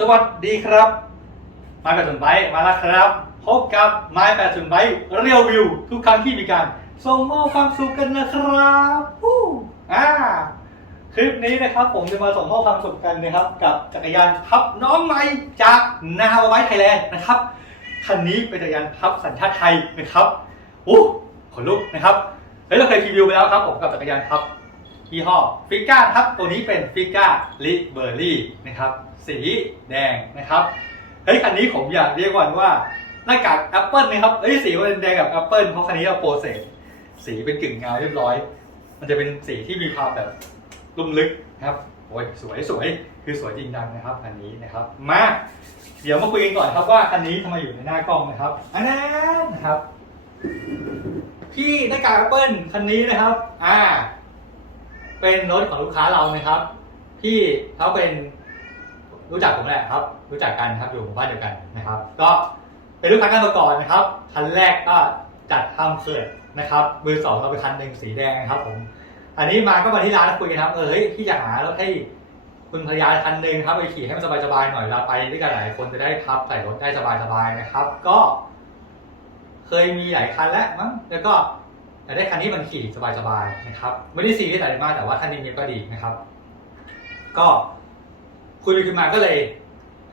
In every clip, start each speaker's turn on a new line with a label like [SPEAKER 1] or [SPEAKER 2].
[SPEAKER 1] สวัสดีครับไม้แปดศูนไบมาแล้วครับพบกับไม้แปดศูนไบเรียววิว ทุกครั้งที่มีการส่งมอบความสุขกันนะครับวู้อ่าคลิปนี้นะครับผมจะมาส่งมอบความสุขกันนะครับ กับจักรยานพับน้องใหม่จากนาวไว้ไทยแลนด์นะครับคันนี้เป็นจักรยานพับสัญชาติไทยนะครับอู้ขนลุกนะครับเฮ้ยเราเคยรีวิวไปแล้วครับผมกับจักรยานพับ ยี่ห้อฟิก้าครับตัวนี้เป็นฟิก้าลิเบอร์รี่นะครับสีแดงนะครับเฮ้ยคันนี้ผมอยากเรียกว่าว่าหน้ากากแอปเปิลนะครับเฮ้ยสีมันเป็นแดงกับแอปเปิลเพราะคันนี้เราโปรเซสสีเป็นกึ่งเงาเรียบร้อย มันจะเป็นสีที่มีความแบบลุ่มลึกนะครับโอ้ยสวยสวยคือสวยจริงจังนะครับคันนี้นะครับมาเดี๋ยวมาคุยกันก่อนครับว่าคันนี้ทำไมอยู่ในหน้ากล้องนะครับอันนั้นนะครับพี่หน้ากากแอปเปิลคันนี้นะครับ อ่า เป็นรถของลูกค้าเรานะครับ ที่เขาเป็นรู้จักผมแหละครับ รู้จักกันครับอยู่หมู่บ้านเดียวกันนะครับ ก็เป็นลูกค้ากันมาก่อนนะครับคันแรกก็จัดทำเกิดนะครับมือสองเราไปคันหนึ่งสีแดงนะครับผม อันนี้มาก็มาที่ร้านคุยกันครับเออเฮ้ยพี่อยากหารถให้คุณภรรยาคันหนึ่งครับไปขี่ให้มันสบายๆหน่อยเวลาไปด้วยกันหลายคนจะได้พับใส่รถได้สบายๆนะครับ ก็ เคยมีหลายคันแล้วมั้งแล้วก็ แต่ได้คันนี้มันขี่สบายๆนะครับ ไม่ได้ซีเรียสอะไรมากแต่ว่าคันนี้มีก็ดีนะครับ ก็คุยไปคุยมาก็เลย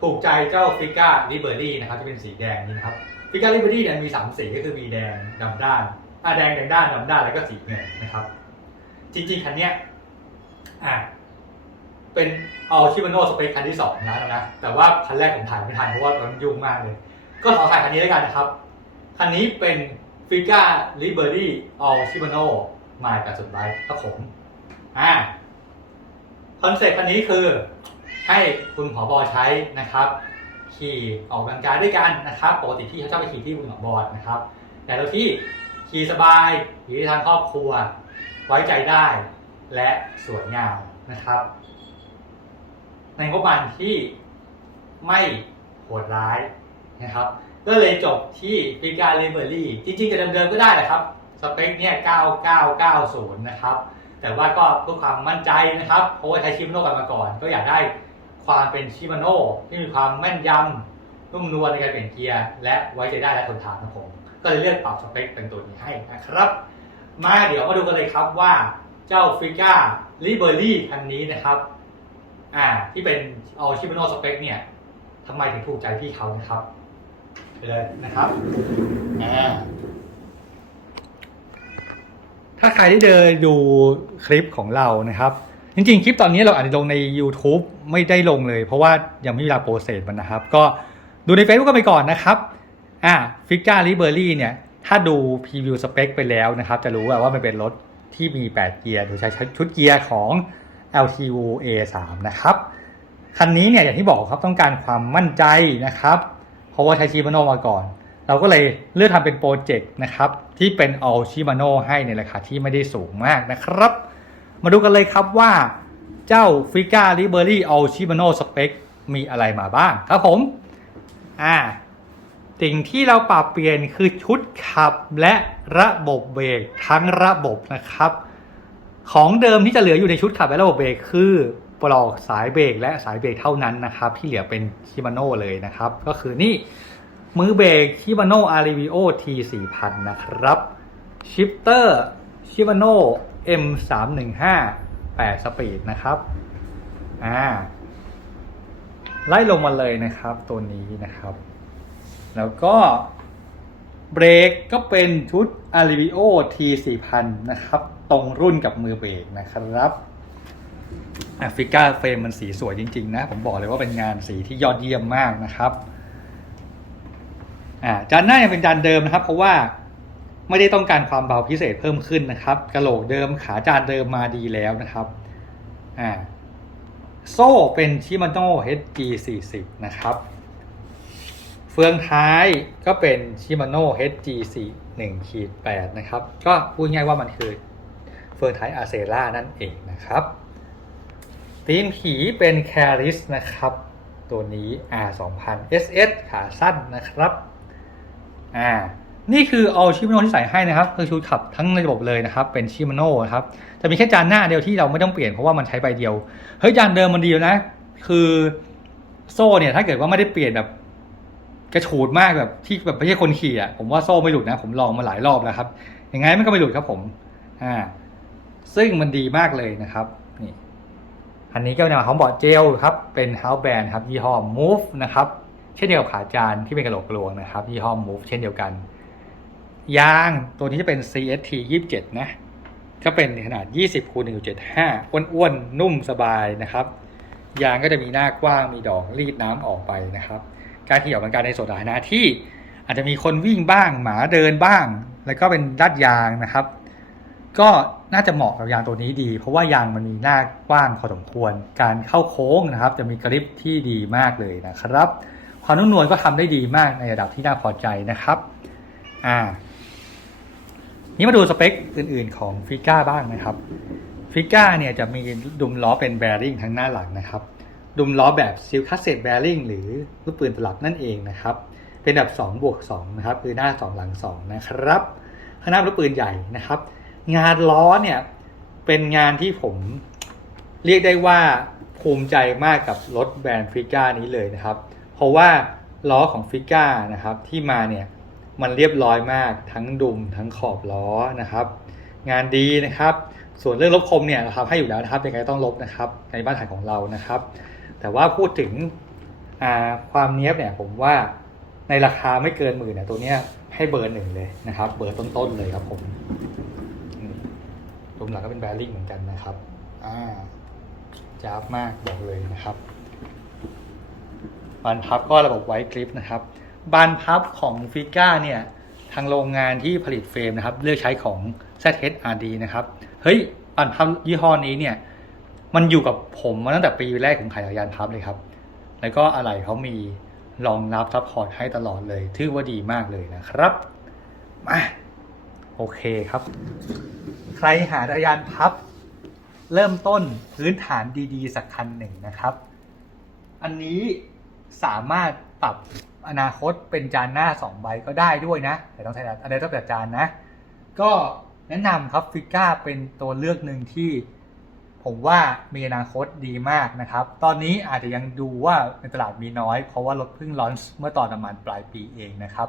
[SPEAKER 1] ถูกใจเจ้าฟิก้าลิเบอรี่นะครับที่เป็นสีแดงนี่นะครับฟิก้าลิเบอรี่เนี่ยมีสามสีก็คือมีแดงดำด้านอ่าแดงแดงด้านดำด้านแล้วก็สีเงินนะครับ จริงๆคันเนี้ยอ่าเป็นเอาชิมาโน่สเปคคันที่สองนะนะแต่ว่าคันแรกผมถ่ายไม่ทันเพราะว่าตอนนั้นยุ่งมากเลย ก็ขอถ่ายคันนี้แล้วยกันนะครับ คันนี้เป็น ฟิก้าลิเบอรี่ออลชิบ a โนมากับสุดไลท์ครับผมอ่าคอนเซ็ปต์คันนี้คือให้คุณผอบอใช้นะครับ ขี่ออกกำลังกายด้วยกันนะครับปกติพี่เขาชอบไปขี่ที่บุญหองบอดนะครับ แต่เราที่ขี่สบายขี่ทางครอบครัว ไว้ใจได้และสวยงามนะครับ ในงบประมาณที่ไม่โหดร้ายนะครับ ก็เลยจบที่ฟิกาลิเบอรี่จริงๆจะเดิมๆก็ได้แหละครับ สเปคเนี่ย9990 นะครับ แต่ว่าก็เพื่อความมั่นใจนะครับ เพราะว่าใช้ชิมาโน่กันมาก่อน ก็อยากได้ความเป็นชิมาโน่ที่มีความแม่นยำนุ่มนวลในการเปลี่ยนเกียร์ และไว้ใจได้และทนทานนะผม ก็เลยเลือกปรับสเปคเป็นตัวนี้ให้นะครับ มาเดี๋ยวมาดูกันเลยครับว่าเจ้าฟิก้าลิเบอรี่คันนี้นะครับอ่าที่เป็นเอาชิมาโน่สเปคเนี่ยทำไมถึงถูกใจพี่เขานะครับ ไปเลยนะครับอ่าถ้าใครที่เดินดูคลิปของเรานะครับ จริงๆ คลิปตอนนี้เราอาจจะลงใน YouTube ไม่ได้ลงเลย เพราะว่ายังไม่มีเวลาโปรเซสมันนะครับ ก็ดูใน Facebook ก็ไปก่อนนะครับอ่าฟิก้าลิเบอรี่เนี่ย ถ้าดูพรีวิวสเปคไปแล้วนะครับ จะรู้ว่ามันเป็นรถที่มี 8 เกียร์โดยใช้ชุดเกียร์ของ LTU A3 นะครับ คันนี้เนี่ยอย่างที่บอกครับต้องการความมั่นใจนะครับ เพราะว่าใช้ชิมาโนมาก่อน เราก็เลยเลือกทำเป็นโปรเจกต์นะครับ ที่เป็น all ชิมาโนให้ในราคาที่ไม่ได้สูงมากนะครับ มาดูกันเลยครับว่าเจ้าฟิก้าลิเบอรี่ all ชิมาโนสเปคมีอะไรมาบ้างครับผมอ่าสิ่งที่เราปรับเปลี่ยนคือชุดขับและระบบเบรกทั้งระบบนะครับ ของเดิมที่จะเหลืออยู่ในชุดขับและระบบเบรกคือ ปลอกสายเบรกและสายเบรกเท่านั้นนะครับ ที่เหลือเป็นชิมาโน่เลยนะครับ ก็คือนี่มือเบรกชิมาโน่อาริวิโอ T 4 0 0นนะครับชิปเตอร์ชิมาโน่ M 3 1 5 8สปีดนะครับอ่าไล่ลงมาเลยนะครับตัวนี้นะครับ แล้วก็เบรกก็เป็นชุด a r i v i o T 4 0 0นะครับ ตรงรุ่นกับมือเบรกนะครับ แอฟริกาเฟรมมันสีสวยจริง ๆ นะ ผมบอกเลยว่าเป็นงานสีที่ยอดเยี่ยมมากนะครับอ่าจานหน้ายังเป็นจานเดิมนะครับ เพราะว่าไม่ได้ต้องการความเบาพิเศษเพิ่มขึ้นนะครับกระโหลกเดิมขาจานเดิมมาดีแล้วนะครับอ่าโซ่เป็นชิมาโน่ HG 40นะครับ เฟืองท้ายก็เป็น Shimano HG4 1ขีด8นะครับ ก็พูดง่ายว่ามันคือเฟืองท้ายอาเซล่านั่นเองนะครับ ตีนผีเป็น Caris นะครับ ตัวนี้ R 2 0 0 SS ขาสั้นนะครับอ่านี่คือเอาชิมาโน่ที่ใส่ให้นะครับคือชุดขับทั้งระบบเลยนะครับ เป็นชิมาโน่ครับจะมีแค่จานหน้าเดียวที่เราไม่ต้องเปลี่ยนเพราะว่ามันใช้ใบเดียวเฮ้ยจานเดิมมันดีแล้วนะ คือโซ่เนี่ยถ้าเกิดว่าไม่ได้เปลี่ยนแบบกระฉูดมากแบบที่แบบไม่ใช่คนขี่อะผมว่าโซ่ไม่หลุดนะ ผมลองมาหลายรอบแล้วครับยังไงมันก็ไม่หลุดครับผมอ่าซึ่งมันดีมากเลยนะครับ อันนี้ก็เป็นของบอร์ดเจลครับ เป็น house band ครับยี่ห้อ move นะครับ เช่นเดียวกับขาจานที่เป็นกระโหลกกลวงนะครับยี่ห้อ move เช่นเดียวกัน ยางตัวนี้จะเป็น CST 27 นะ ก็เป็นขนาด 20คูณ1.75 อ้วนๆ นุ่มสบายนะครับ ยางก็จะมีหน้ากว้าง มีดอกรีดน้ำออกไปนะครับ การขี่ออกกำลังกายในสวนสาธารณะที่อาจจะมีคนวิ่งบ้าง หมาเดินบ้าง แล้วก็เป็นลาดยางนะครับ ก็น่าจะเหมาะกับยางตัวนี้ดี เพราะว่ายางมันมีหน้ากว้างพอสมควร การเข้าโค้งนะครับ จะมีกริปที่ดีมากเลยนะครับ ความนุ่มนวลก็ทำได้ดีมากในระดับที่น่าพอใจนะครับอ่านี่มาดูสเปคอื่นๆของฟิก้าบ้างนะครับฟิก้าเนี่ยจะมีดุมล้อเป็นแบริ่งทั้งหน้าหลังนะครับ ดุมล้อแบบซิลคัสเซตแบริ่งหรือลูกปืนตลับนั่นเองนะครับ เป็นแบบ2บวก2นะครับคือหน้า 2 หลัง2นะครับข้างหน้าลูกปืนใหญ่นะครับ งานล้อเนี่ย เป็นงานที่ผมเรียกได้ว่าภูมิใจมากกับรถแบรนด์ฟิก้านี้เลยนะครับ เพราะว่าล้อของฟิก้านะครับที่มาเนี่ยมันเรียบร้อยมากทั้งดุมทั้งขอบล้อนะครับ งานดีนะครับ ส่วนเรื่องลบคมเนี่ยเราทำให้อยู่แล้วนะครับยังไงต้องลบนะครับ ในบ้านถ่ายของเรานะครับ แต่ว่าพูดถึงความเนี้ยบเนี่ยผมว่าในราคาไม่เกินหมื่นเนี่ยตัวเนี้ยให้เบอร์หนึ่งเลยนะครับ เบอร์ต้นๆเลยครับผม รวมหลังก็เป็นแบริ่งเหมือนกันนะครับ อ่าจ้าบมากบอกเลยนะครับ บานพับก็ระบบไว้กริปนะครับ บานพับของฟิก้าเนี่ย ทางโรงงานที่ผลิตเฟรมนะครับ เลือกใช้ของ ZHRD นะครับ เฮ้ยบานพับยี่ห้อนี้เนี่ย มันอยู่กับผมมาตั้งแต่ปีแรกของขายจักรยานพับเลยครับ แล้วก็อะไรเขามีรองรับซัพพอร์ตให้ตลอดเลย ถือว่าดีมากเลยนะครับ มา โอเคครับ ใครหาจักรยานพับ เริ่มต้นพื้นฐานดีๆ สักคันหนึ่งนะครับ อันนี้สามารถปรับอนาคตเป็นจานหน้า2ใบก็ได้ด้วยนะ แต่ต้องใช้อะไรต้องแต่จานนะ ก็แนะนำครับฟิก้าเป็นตัวเลือกหนึ่งที่ผมว่ามีอนาคตดีมากนะครับ ตอนนี้อาจจะยังดูว่าในตลาดมีน้อย เพราะว่ารถเพิ่งลอนช์เมื่อตอนประมาณปลายปีเองนะครับ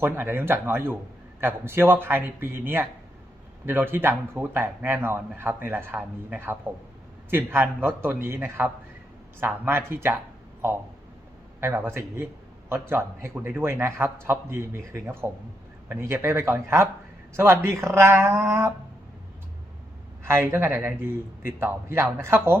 [SPEAKER 1] คนอาจจะยังรู้จักน้อยอยู่ แต่ผมเชื่อว่าภายในปีนี้ยเป็นรถที่ดังเป็นพลุแตกแน่นอนนะครับในราคานี้นะครับผมสินพันรถตัวนี้นะครับ สามารถที่จะออกไปแบบภาษีลดหย่อนให้คุณได้ด้วยนะครับช็อปดีมีคืนครับผม วันนี้เคเป้ไปก่อนครับ สวัสดีครับ ใครต้องการอะไรดี ติดต่อที่เรานะครับผม